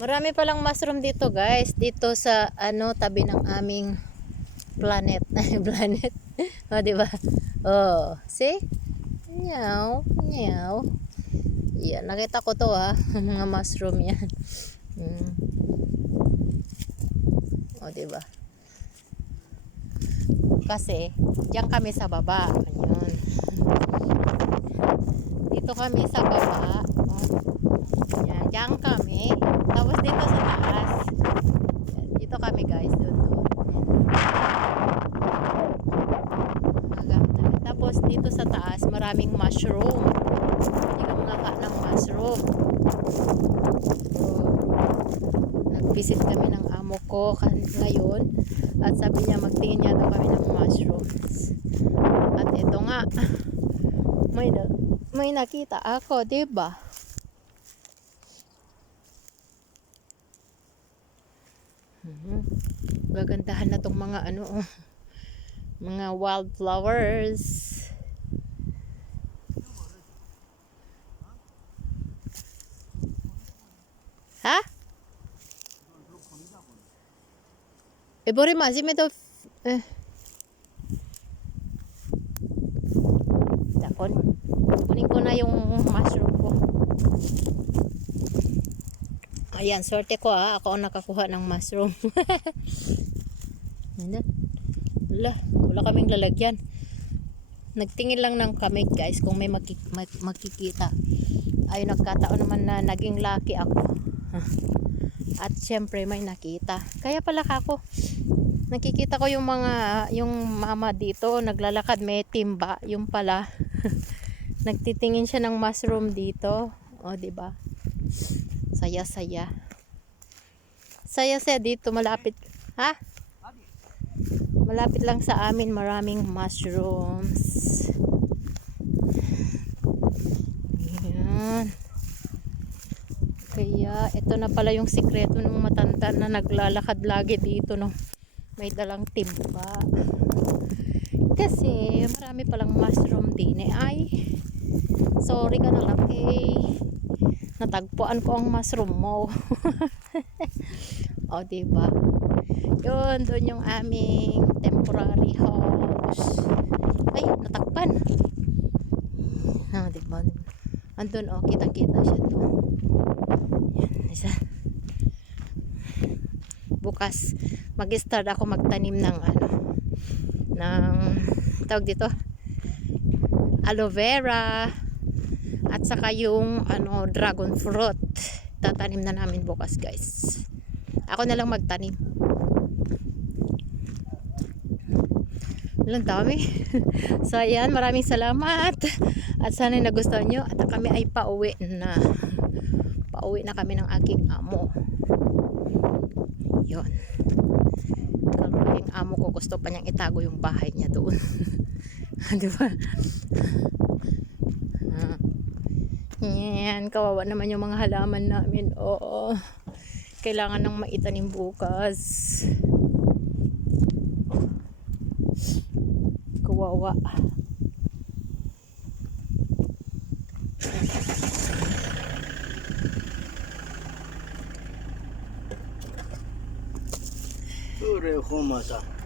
Marami palang mushroom dito guys. Dito sa ano tabi ng aming planet. planet. o, di ba? Oh, see? Nyaw, nyaw. Yan, nakita ko to ah. Mga mushroom yan. Mm. O, di ba? Kasi, diyan kami sa baba. Ayun. Dito kami sa baba. Oh. Yan, diyan kami. Tapos dito sa taas. Yan, dito kami guys. Doon, doon. Yan. Maganda. Tapos dito sa taas, maraming mushroom. Ka mga ng mushroom. Oh. Nag-visit kami ng amo ko ngayon. At sabi niya magtingin niya daw kami ng mushrooms. At ito nga. May, na- may nakita ako, 'di ba? Mhm. Gagandahan na tong mga ano, oh. mga wildflowers. Ha? হ্যাঁ এবারে মাঝে মে তো Dakon. Kunin ko na yung mushroom ko. Ayan, swerte ko ah. Ako ang nakakuha ng mushroom. Ano? wala, wala kaming lalagyan. Nagtingin lang ng kami guys kung may makikita. Ay, nagkataon naman na naging lucky ako. At syempre may nakita. Kaya pala kako, nakikita ko yung mga, yung mama dito, naglalakad may timba. Yung pala, nagtitingin siya ng mushroom dito. O, di ba? Saya-saya. Saya-saya dito, malapit. Ha? Malapit lang sa amin, maraming mushrooms. Ayan. Ito na pala yung sikreto ng matanda na naglalakad lagi dito, no? May dalang timba. Kasi, marami palang mushroom din eh. Ay, sorry ka na lang eh. Natagpuan ko ang mushroom mo. o, diba? Yun, doon yung aming temporary house. Ay, natakpan. Ah, diba? Andun, oh, kitang-kita siya doon. Yan, isa. Bukas, mag-start ako magtanim ng ano, ng, tawag dito, aloe vera, at saka yung, ano, dragon fruit. Tatanim na namin bukas, guys. Ako na lang magtanim. Walang dami. so, ayan. Maraming salamat. At sana nagustuhan nyo. At kami ay pauwi na. Pauwi na kami ng aking amo. Yun. Aking amo ko gusto pa niyang itago yung bahay niya doon. Di ba? Yan. Kawawa naman yung mga halaman namin. Oo. Kailangan nang maitanim bukas. Kawawa. レーマーさ。ん